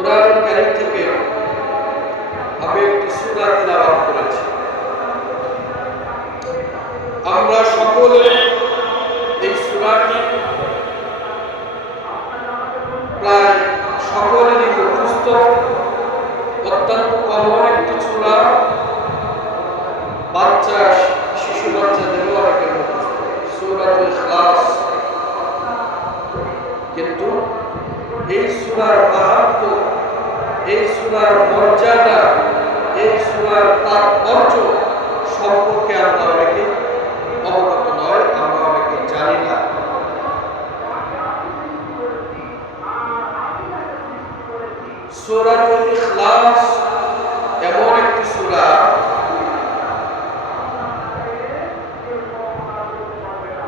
কুরআনুল কারীম থেকে আমি একটি সূরা তিলাওয়াত করেছি। আমরা সকলে এই সূরাটি প্রায় সকলেরই মুখস্থ, অত্যন্ত কমন একটি সূরা। বাচ্চা, শিশু বাচ্চাদেরও অনেকের মুখস্থ সূরাতুল ইখলাস। কিন্তু এই সূরার মাহাত্ম্য, এই সূরার মর্যাদা, এই সূরার তাৎপর্য সম্পর্কে আমরা অনেকে অবগত নয়, আমরা অনেকে জানি না। সূরাতুল ইখলাস এমন একটি সূরা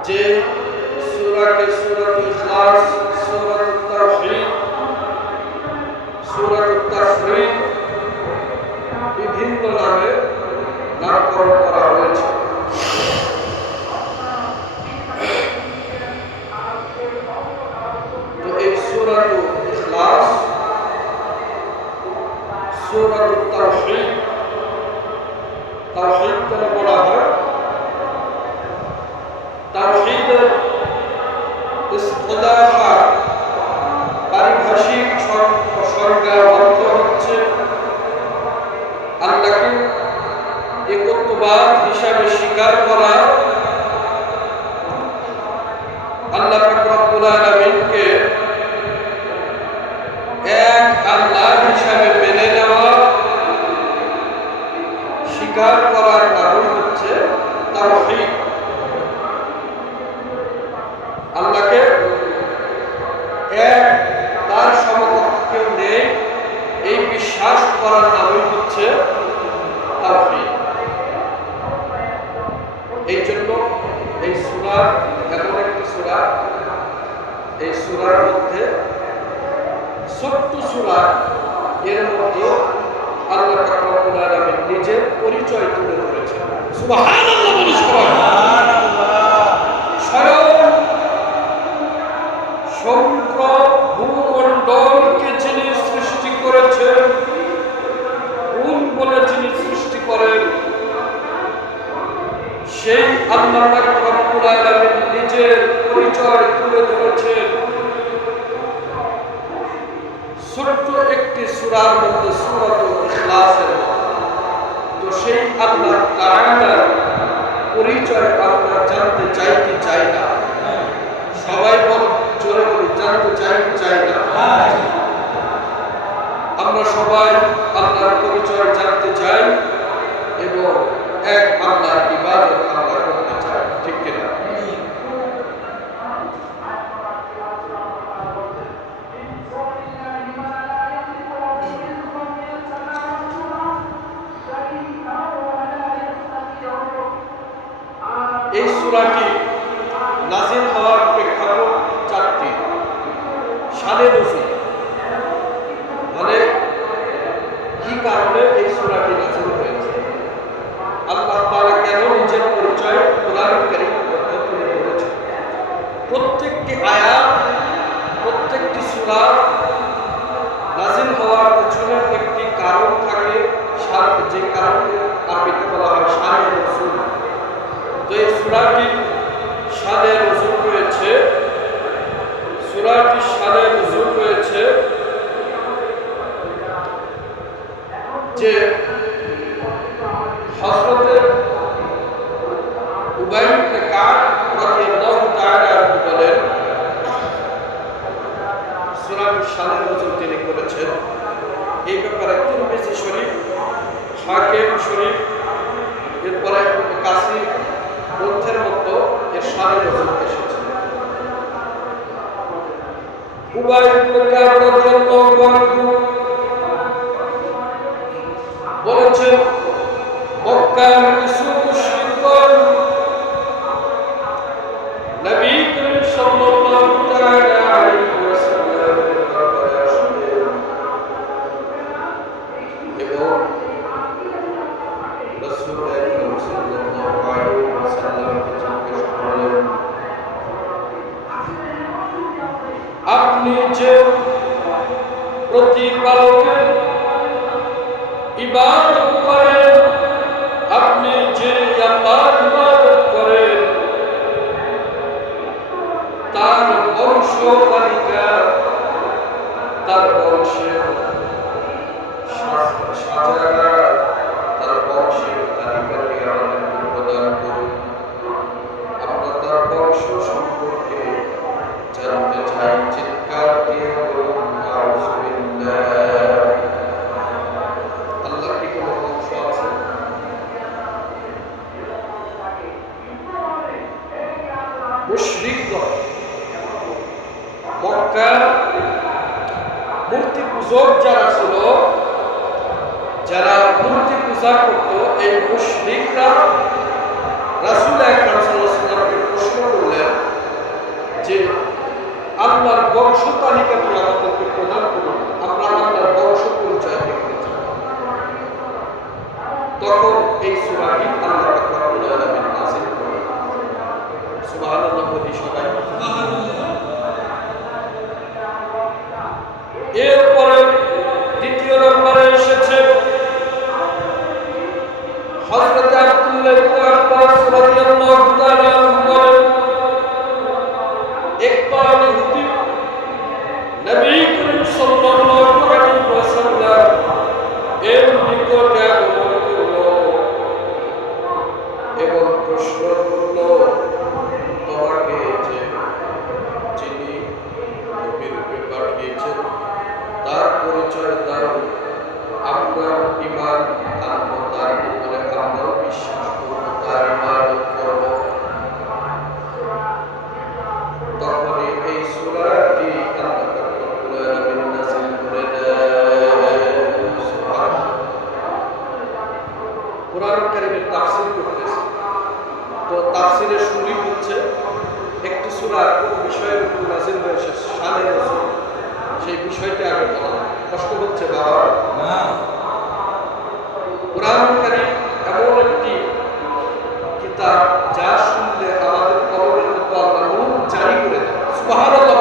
যে সূরাকে সূরাতুল ইখলাস, সূরাতুত তাওহীদ, সূরাতুত তাফরীদ বিভিন্ন নামে নামকরণ করা হয়েছে। তো এই সূরাতুল ইখলাস, সূরাতুত তাওহীদ, তাওহীদ কেন বলা হয়? তাওহীদের ইসতিলাহ পারিভাষিক সংজ্ঞার অর্থ হচ্ছে আল্লাহকে একত্ববাদ হিসাবে স্বীকার করা, আল্লাহ পাক রব্বুল আলামিনকে এক আল্লাহ হিসাবে মেনে নেওয়া, স্বীকার করার নামই হচ্ছে তাওহীদ। আল্লাহকে এক, তার সমকক্ষ কেউ নেই, এই বিশ্বাস করার নামই হচ্ছে তাওহীদ। এই জন্য এই সূরা এমন একটি সূরা, এই সূরার মধ্যে ছোট্ট সূরা, এর মধ্যে আল্লাহ পাক রব্বুল আলামিন নিজের পরিচয় তুলে ধরেছেন। সুবহানাল্লাহ বলি স্বয়ং সমগ্র ভূমণ্ডলকে যিনি সৃষ্টি করেছেন, কোন বলে যিনি সৃষ্টি করেন, সেই আল্লাহ পাক রব্বুল আলামিন নিজের পরিচয় তুলে ধরেছেন ছোট্ট একটি সূরার মধ্যে, সূরাতুল ইখলাসের মধ্যে। তো সেই আল্লাহ তাআলার পরিচয় আমরা জানতে চাই কি চাই না? সবাই জোরে বলি, জানতে চাই কি চাই না? আমরা সবাই আল্লাহর পরিচয় জানতে চাই এবং এক আল্লাহর ইবাদত আমরা করতে চাই, ঠিক কিনা? এই সূরাটি নাযিল হওয়ার প্রেক্ষাপট চারটি। শানে নজুল মানে কি কারণে এই সূরাটি নাযিল হয়েছে, আল্লাহ তাআলা কেন নিজের পরিচয় কোরআনুল কারীমের মধ্যে তুলে ধরেছেন। প্রত্যেকটি আয়াত, প্রত্যেকটি সূরা নাযিল হওয়ার পেছনে একটি কারণ থাকে, যে কারণে আরবিতে বলা হয় শানে নজুল। তো এই সূরাটির শানে নজুল রয়েছে, সূরাটির শানে নজুল রয়েছে যে হযরত উবাই ইবনে কাব রাদিয়াল্লাহু তাআলা আনহু বলেন, সূরাটির শানে নজুল তিনি করেছেন। এই ব্যাপারে তিরমিজি শরীফ, হাকিম শরীফ, এরপরে কাসির গ্রন্থের মধ্যে এর শানে নজুল এসেছে। উবাই ইবনে কাব রাদিয়াল্লাহু আনহু বলেছেন, মক্কার কিছু মুশরিকগণ নবী করিম সাল্লাল্লাহু তাআলা আলাইহি ওয়াসাল্লামের দরবারে আসলেন এবং রাসূল আকরাম সাল্লাল্লাহু আলাইহি ওয়াসাল্লামকে জিজ্ঞেস করলেন, আপনি যে প্রতিপালকের ইবাদত করেন, আপনি যে আল্লাহর ইবাদত করেন তার বংশ তালিকা, তার বংশের সাজারা, তার বংশের তালিকাকে আমাদের প্রদান করুন। আমরা তার বংশ সম্পর্কে জানতে চাই। চিৎকার দিয়ে বলুন নাউজুবিল্লাহ। আল্লাহর কি কোনো বংশ আছে? মুশরিকগণ মক্কার মূর্তি পূজক যারা ছিল, যারা মূর্তি পূজা করত, এই মুশরিকরা রাসূল আকরাম সাল্লাল্লাহু আলাইহি ওয়াসাল্লামকে প্রশ্ন করলেন যে আল্লাহর বংশ তালিকাটি আমাদেরকে প্রদান করুন, আমরা আল্লাহর বংশ পরিচয় দেখতে চাই। তখন এই সূরাটি আল্লাহ রাব্বুল আলামিন নাযিল করেন। সুবহানাল্লাহ বলি সবাই। এরপরে দ্বিতীয় নম্বরে এসেছে হযরত আব্দুল্লাহ ইবনে আব্বাস রাদিয়াল্লাহু তাআলা বলেন, একবার ইহুদি নবী করিম সাল্লাল্লাহু আলাইহি ওয়াসাল্লাম এর নিকটে আগমন করল এবং প্রশ্ন করল, তোমাকে যে যিনি নবী রূপে পাঠিয়েছেন তার পরিচয় দাও, আমরা ঈমান আনবো, তার উপরে আমরা বিশ্বাস করব, তার ইবাদত করব। তখনই এই সূরাটি আল্লাহ রাব্বুল আলামিন নাযিল করে দেন। সুবহানাল্লাহ। কুরআন কারীমের তাফসীর করতেছে, তো তাফসীরের শুরুই হচ্ছে একটি সূরা কোন বিষয়ের উপর নাযিল হয়েছে, শানে রাসূল, সেই বিষয়টা আগে বলা। কষ্ট হচ্ছে বাবা? না। কুরআন কারীম এমন একটি কিতাব যা শুনলে আমাদের কলবের মধ্যে আল্লাহ নূর জারি করে দেয়। সুবহানাল্লাহ।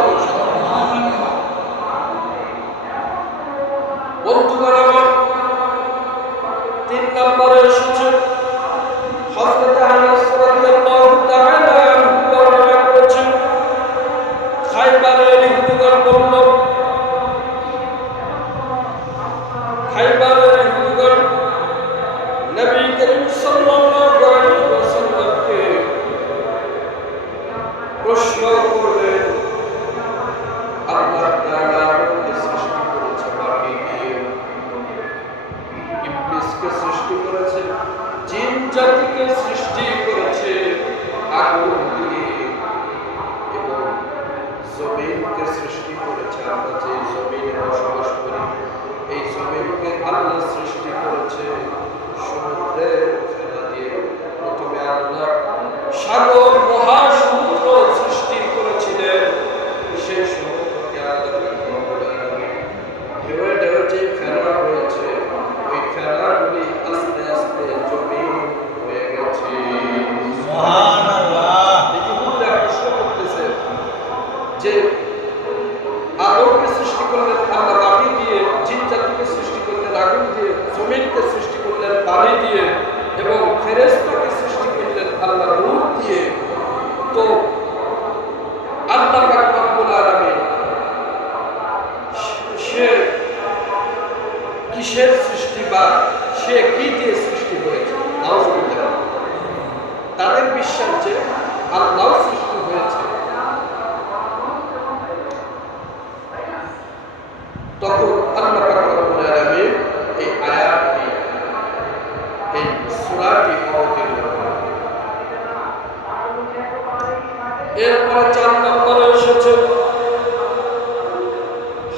বন্ধুগণ আমার, 3 নম্বরে এসেছে হযরত আনাস রাদিয়াল্লাহু তাআলা আনহু বর্ণনা করেছেন, খায়বারের ইহুদিগণ বলল, খায়বারের ইহুদিগণ নবী করিম সাল্লাল্লাহু আলাইহি ওয়াসাল্লামকে প্রশ্ন করলেন, আল্লাহ তাআলা আমাকে সৃষ্টি করেছে মাটি দিয়ে, ইবলিসকে সৃষ্টি করেছে, জিন জাতিকে সৃষ্টি করেছে আগুন দিয়ে, এবং জমিনকে সৃষ্টি করেছে, আমরা যে জমিনে বসবাস করি এই জমিনকে আল্লাহ সৃষ্টি করেছে সমুদ্রের ফেনা দিয়ে। প্রথমে আল্লাহ সাগর মহাসমুদ্র সৃষ্টি করেছিলেন, সেই সমুদ্রকে আল্লাহ ঢেউয়ে ঢেউয়ে যে ফেনা হয়েছে, ওই ফেনাগুলি আস্তে আস্তে জমিন হয়ে গেছে। সুবহানাল্লাহ। ইহুদিরা প্রশ্ন করতেছে যে আদমকে সৃষ্টি করলেন আল্লাহ মাটি দিয়ে, জিন জাতিকে সৃষ্টি করলেন আগুন দিয়ে, জমিনকে সৃষ্টি করলেন পানি দিয়ে, এবং ফেরেশতাকে সৃষ্টি করলেন আল্লাহ নূর দিয়ে। তো আল্লাহ পাক রব্বুল আলামিন সে কিসের সৃষ্টি বা সে কি দিয়ে সৃষ্টি হয়েছে? নাউজুবিল্লাহ। তাদের বিশ্বাস যে আল্লাহ সৃষ্টি হয়েছে। তখন আল্লাহ পাক রব্বুল আলামিন এই আয়াতটি, এই সূরাটি অবতীর্ণ করেন। এরপরে 4 নম্বরে এসেছে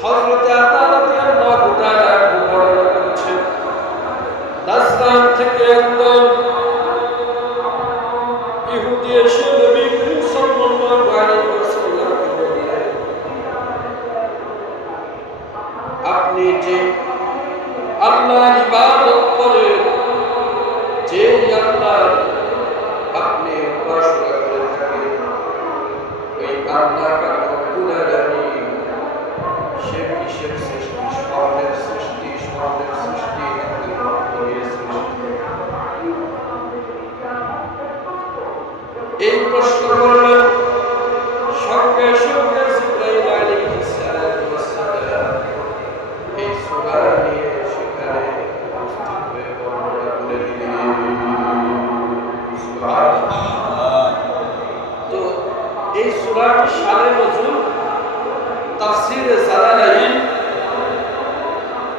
হযরত আতা রাদিয়াল্লাহু তাআলা বর্ণনা করেছেন, নাজরান থেকে একদল ইহুদি এসে নবী করিম সাল্লাল্লাহু আলাইহি ওয়াসাল্লামকে বললেন, আপনি যে আল্লাহর ইবাদত করেন, যে আল্লাহ আপনি উপাসনা করে থাকেন, ওই আল্লাহ পাক রব্বুল আলামিন সে কিসের সৃষ্টি? স্বর্ণের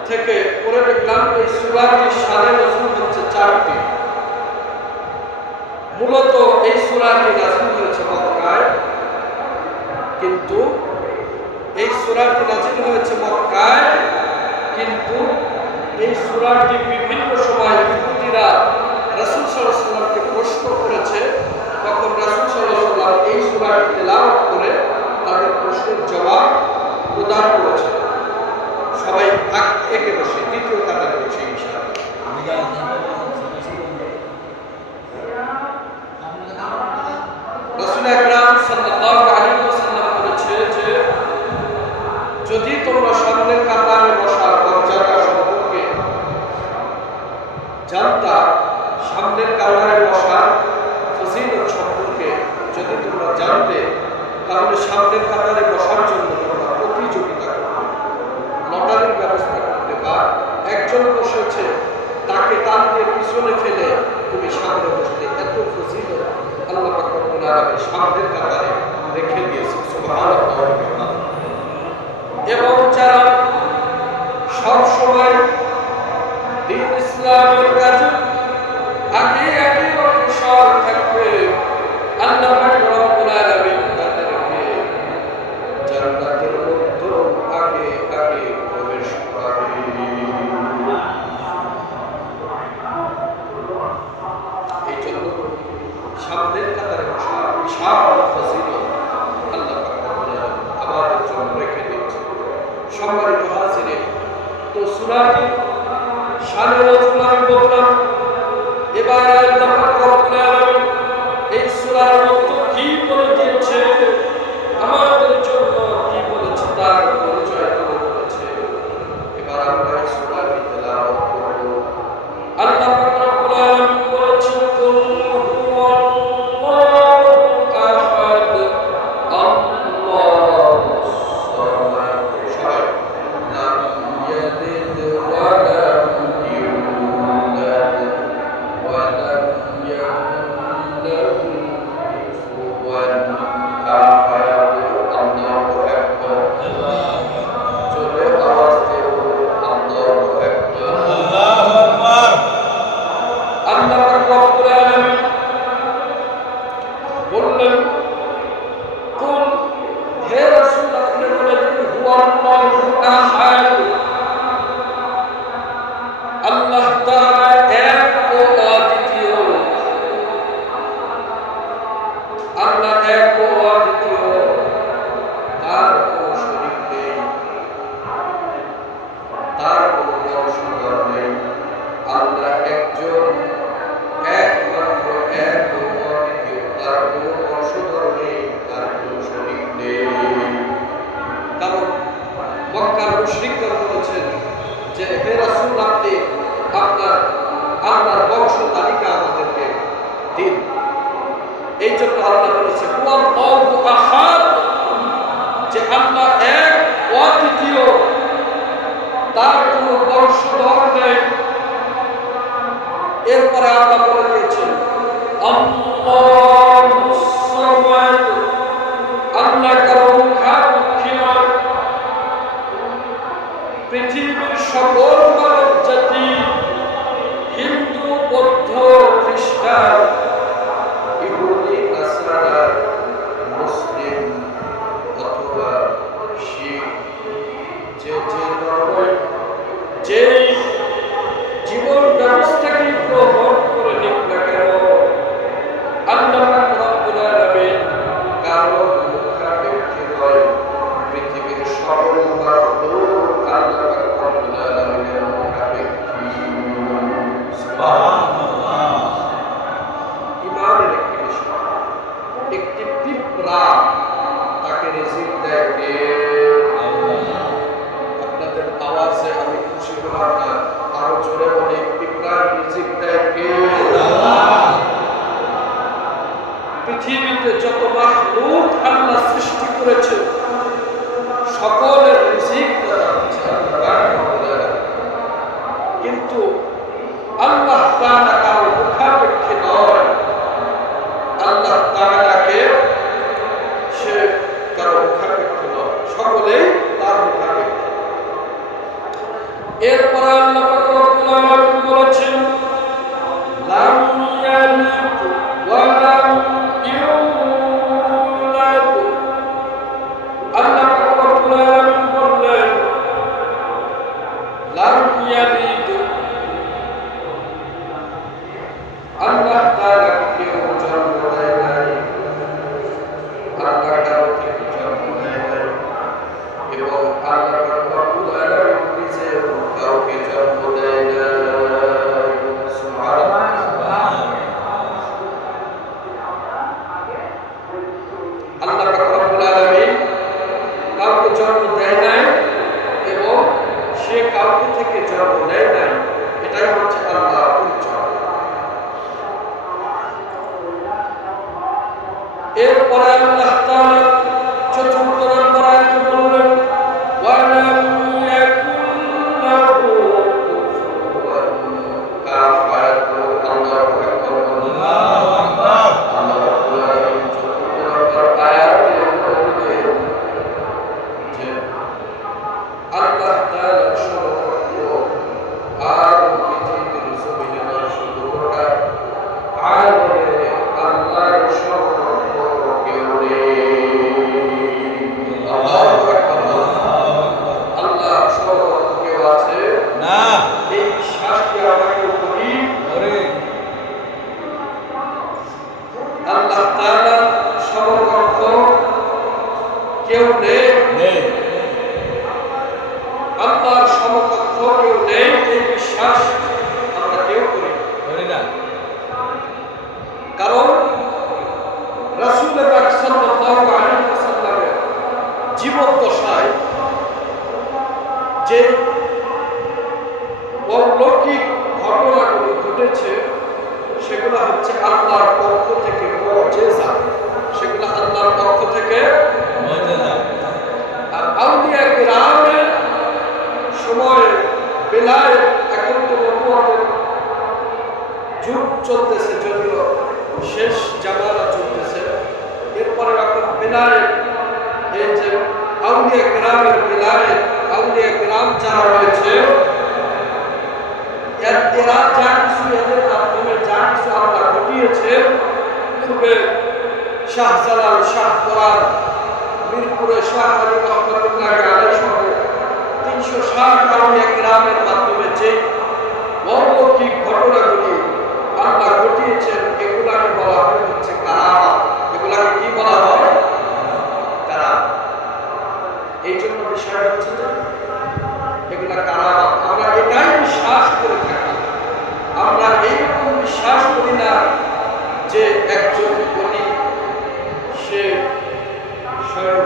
থেকে পড়ে দেখলাম এই সূরাটির শানে নজুল হচ্ছে 4টি। মূলত এই সূরাটি নাযিল হয়েছে মক্কায়, কিন্তু এই সূরাটি নাযিল হয়েছে মক্কায়, কিন্তু এই সূরাটি বিভিন্ন সময় ইহুদিরা রাসূল সাল্লাল্লাহু আলাইহি ওয়াসাল্লামকে প্রশ্ন করেছে, তখন রাসূল সাল্লাল্লাহু আলাইহি ওয়াসাল্লাম এই সূরাটি তেলাওয়াত করে তাদের প্রশ্নের জবাব প্রদান করেছে। সবাই একে বসে দ্বিতীয় কাতারে বসে ইনশাআল্লাহ। রাসূল আকরাম সাল্লাল্লাহু আলাইহি ওয়াসাল্লাম বলেছে যে যদি তোমরা সামনের কাতারে বসার মর্যাদা সম্পর্কে জানতা, সামনের কাতারে বসার ফজিলত সম্পর্কে যদি তোমরা জানতে, তাহলে সামনের কাতারে বসার জন্য তোমরা প্রতিযোগিতা করতে, লটারির ব্যবস্থা করতে, বা একজন বসেছে তাকে টান দিয়ে পিছনে ফেলে তুমি সামনে বসতে। এত ফজিলত আল্লাহ পাক রব্বুল আলামিন সামনের কাতারে রেখে দিয়েছে। সুবহানাল্লাহ। এবং যারা সব সময় দ্বীন ইসলামের কাজে আগে আগে অগ্রসর থাকবে, আল্লাহ পাক রব্বুল আলামিন তাদেরকে জান্নাতের মধ্যে আগে আগে প্রবেশ করাবে। এই জন্য সামনের কাতারে বসা বিশাল ফজিলত আল্লাহ পাক রব্বুল আলামিন আমাদের জন্য রেখে দিয়েছে। সম্মানিত হাজিরিন, তো সূরাটি শানে নজুল আমি বললাম। এবার আল্লাহ পাক রব্বুল আলামিন এই সূরার মধ্যে কি বলে দিয়েছে, আমাদের জন্য কি বলেছে, তার পরিচয় তুলে ধরেছে। এবার আমরা এই সূরাটি তেলাওয়াত করব। আল্লাহ পাক রব্বুল আলামিন বলেছেন, কুল হুয়াল্লাহু আহাদ আল্লাহুস সামাদ, লাম ইয়ালিদ ওয়া লাম ইউলাদ ওয়া লাম ইয়াকুল লাহু কুফুওয়ান আহাদ। আল্লাহু আকবার। জোরে আওয়াজ দিয়ে বলুন, আল্লাহু আকবার। আল্লাহু আকবার। আল্লাহ পাক রব্বুল আলামিন বললেন, কুল, হে রাসূল আপনি বলে দিন, হুয়াল্লাহু আহাদ, আল্লাহ তাআলা এক ও অদ্বিতীয়। আল্লাহ এক ও অদ্বিতীয়, তার কোনো শরীক নেই, তার কোনো বংশধর নেই। আল্লাহ একজন, একমাত্র, এক ও অদ্বিতীয়, তার কোনো বংশধর নেই, তার কোনো শরীক নেই। কারণ মক্কার মুশরিকরা বলেছেন যে হে রাসূল আপনি আপনার আল্লাহর বংশ তালিকা আমাদেরকে দিন। এই জন্য আল্লাহ বলেছে হুয়াল্লাহু আহাদ, যে আল্লাহ এক অদ্বিতীয়, তার কোনো বংশধর নেই। এরপরে আল্লাহ বলে দিয়েছেন আল্লাহুস সামাদ, আল্লাহ কারো মুখাপেক্ষী নয়। পৃথিবীর সকল মানব জাতি, হিন্দু, বৌদ্ধ, খ্রিস্টান, ইহুদি, নাসরানা, মুসলিম অথবা শিখ, যে ধর্মের যেই জীবন ব্যবস্থাকে গ্রহণ করে নিক না কেন, আল্লাহ পাক রব্বুল আলামিন কারো মুখাপেক্ষী নয়। পৃথিবীর সকল মাখলুক আল্লাহ পাক রব্বুল আলামিনের মুখাপেক্ষী। সুবহানাল্লাহ। ইমানের একটি বিষয়, একটি পিঁপড়া তাকে রিজিক দেয় কে? আল্লাহ। আপনাদের আওয়াজে আমি খুশি হলাম না, আরো জোরে বলি, পিঁপড়ার রিজিক দেয় কে? আল্লাহ। পৃথিবীতে যত মাখলুক আল্লাহ সৃষ্টি করেছে, সকলের রিজিক দেওয়া হচ্ছে আল্লাহ। কিন্তু আল্লাহ তাআলা কারো মুখাপেক্ষী নয়। আল্লাহ তাআলাকে সে কারো মুখাপেক্ষী নয়, সকলেই তার মুখাপেক্ষী। এরপরে আল্লাহ পাক রব্বুল আলামিন বলেছেন লাম ইয়ালিদ ওয়া লাম ইউলাদ। আল্লাহ পাক রব্বুল আলামিন বললেন লাম ইয়ালিদ, আল্লাহ তাআলা কেউ জন্ম দেয় নাই, আল্লাহ কারো থেকে জন্ম দেয় নাই, এবং আল্লাহ পাক রব্বুল আলামিন নিজে কাউকে জন্ম দেয় নাই। সুবহানাল্লাহ। আল্লাহ পাক রব্বুল আলামিন কাউকে জন্ম দেয় নাই এবং সে কাউকে থেকে জন্ম নেয় নাই, এটাই হচ্ছে আল্লাহর পরিচয়। এরপরে আল্লাহ তাআলা চতুর্থ নম্বর আয়াতে বললেন ওয়ালাম ইয়াকুন লাহু কুফুওয়ান আহাদ। আল্লাহু আকবার, আল্লাহু আকবার। আল্লাহ রাব্বুল আলামিন চতুর্থ নম্বর আয়াতে বললেন যে আল্লাহ তাআলার সমকক্ষ আর পৃথিবীর জমিনে নয়, শুধু গোটা আলামে আল্লাহর সমকক্ষ কেউ নেই। আল্লাহু আকবার। আল্লাহর সমকক্ষ কেউ আছে না, এই বিশ্বাসকে আমাকে করি। আল্লাহ তাআলার সমকক্ষ কেউ নেই, আল্লাহর সমকক্ষ কেউ নেই, এই বিশ্বাস আমরা কেউ করি না। কারণ রাসূল পাক সাল্লাল্লাহু আলাইহি ওয়াসাল্লামের জীবদ্দশায় যে অলৌকিক ঘটনাগুলো ঘটেছে সেগুলো হচ্ছে আল্লাহর পক্ষ থেকে মুজিজা, সেগুলো আল্লাহর পক্ষ থেকে মুজিজা। আর আউলিয়া কিরামের সময় বেলায়েত এখন তো নবুয়তের যুগ চলতেছে, যদিও শেষ জামানা চলতেছে। এরপরে এখন বেলায়েত, এই যে আউলিয়া কিরামের বেলায়েত, আউলিয়া কিরাম যারা রয়েছে এরা যা কিছু এদের মাধ্যমে যা কিছু আল্লাহ ঘটিয়েছে, পূর্বে শাহজালাল, শাহ কোরআন, মিরপুরে শাহ আলী রহমাতুল্লাহ আলাইহি সহ 360 আউলিয়া কিরামের মাধ্যমে যে অলৌকিক ঘটনাগুলি আল্লাহ ঘটিয়েছেন, এগুলাকে বলা হয় হচ্ছে কারামাত। এগুলাকে কি বলা হয়? কারামাত। এই জন্য বিষয় হচ্ছে যে এগুলা কারামাত। আমরা এটাই বিশ্বাস করে থাকি, আমরা এইরকম বিশ্বাস করি না যে একজন ওলি সে স্বয়ং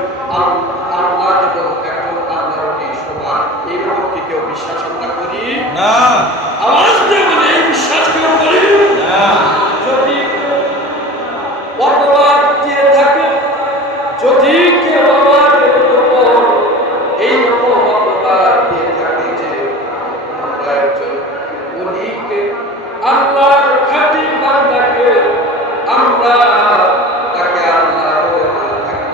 আল্লাহ এবং একজন আল্লাহর সমান, এইরকম কি কেউ বিশ্বাস আমরা করি না? আওয়াজ দিয়ে বলি, এই বিশ্বাস কেউ করি না। যদি অপবাদ দিয়ে থাকে, যদি কেউ আমাদের উপর এইরকম অপবাদ দিয়ে থাকে যে আমরা একজন ওলিকে, আল্লাহর খাঁটি বান্দাকে আমরা তাকে আল্লাহ বলে থাকি,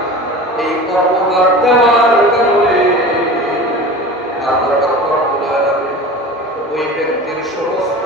এই অপবাদ দেওয়ার কারণে আল্লাহ ওই ব্যক্তির সমস্ত